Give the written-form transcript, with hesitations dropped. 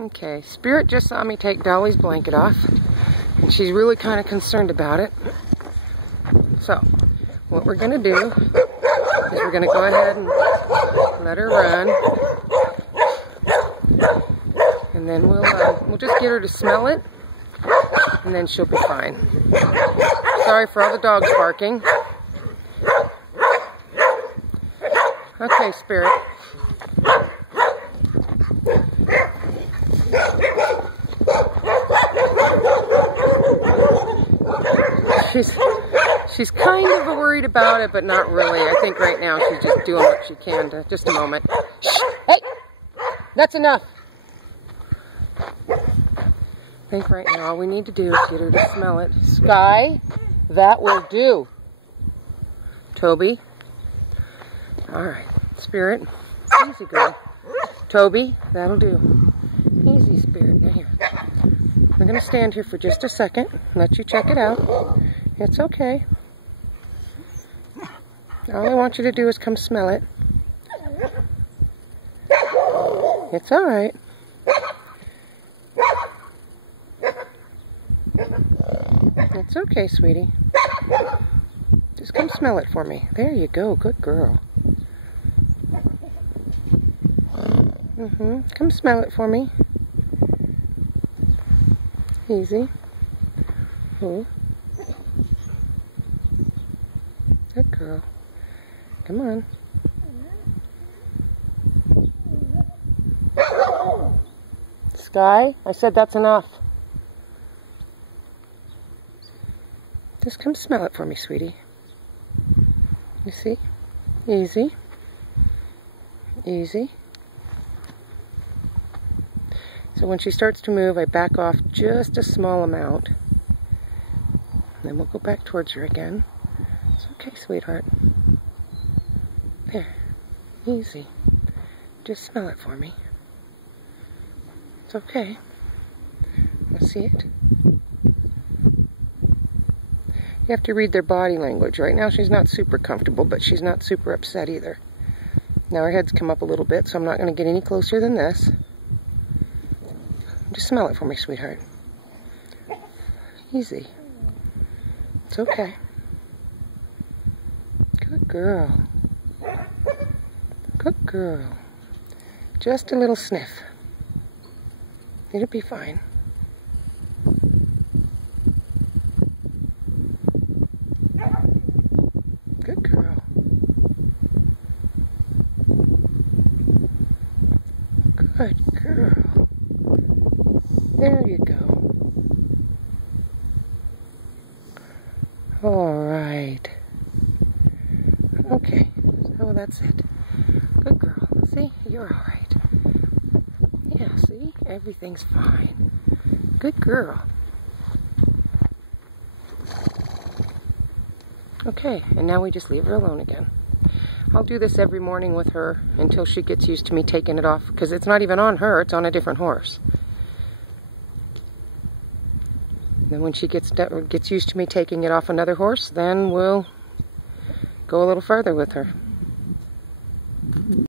Okay, Spirit just saw me take Dolly's blanket off, and she's really kind of concerned about it. So, what we're going to do is we're going to go ahead and let her run, and then we'll just get her to smell it, and then she'll be fine. Sorry for all the dogs barking. Okay, Spirit. She's kind of worried about it, but not really. I think right now she's just doing what she can to... Just a moment. Shh! Hey! That's enough! I think right now all we need to do is get her to smell it. Sky, that will do. Toby. Alright. Spirit. Easy, girl. Toby, that'll do. Easy, Spirit. Now here. I'm going to stand here for just a second, let you check it out. It's okay. All I want you to do is come smell it. It's all right. It's okay, sweetie. Just come smell it for me. There you go. Good girl. Come smell it for me. Easy. Oh. Good girl. Come on. Sky, I said that's enough. Just come smell it for me, sweetie. You see? Easy. Easy. So when she starts to move, I back off just a small amount. Then we'll go back towards her again. It's okay, sweetheart. There. Easy. Just smell it for me. It's okay. Wanna see it? You have to read their body language. Right now she's not super comfortable, but she's not super upset either. Now her head's come up a little bit, so I'm not going to get any closer than this. Just smell it for me, sweetheart. Easy. It's okay. Good girl. Good girl. Just a little sniff. It'll be fine. Good girl. Good girl. There you go. All right. Okay. So that's it. Good girl. See? You're all right. Yeah, see? Everything's fine. Good girl. Okay, and now we just leave her alone again. I'll do this every morning with her until she gets used to me taking it off, because it's not even on her, it's on a different horse. Then when she gets used to me taking it off another horse, then we'll go a little further with her.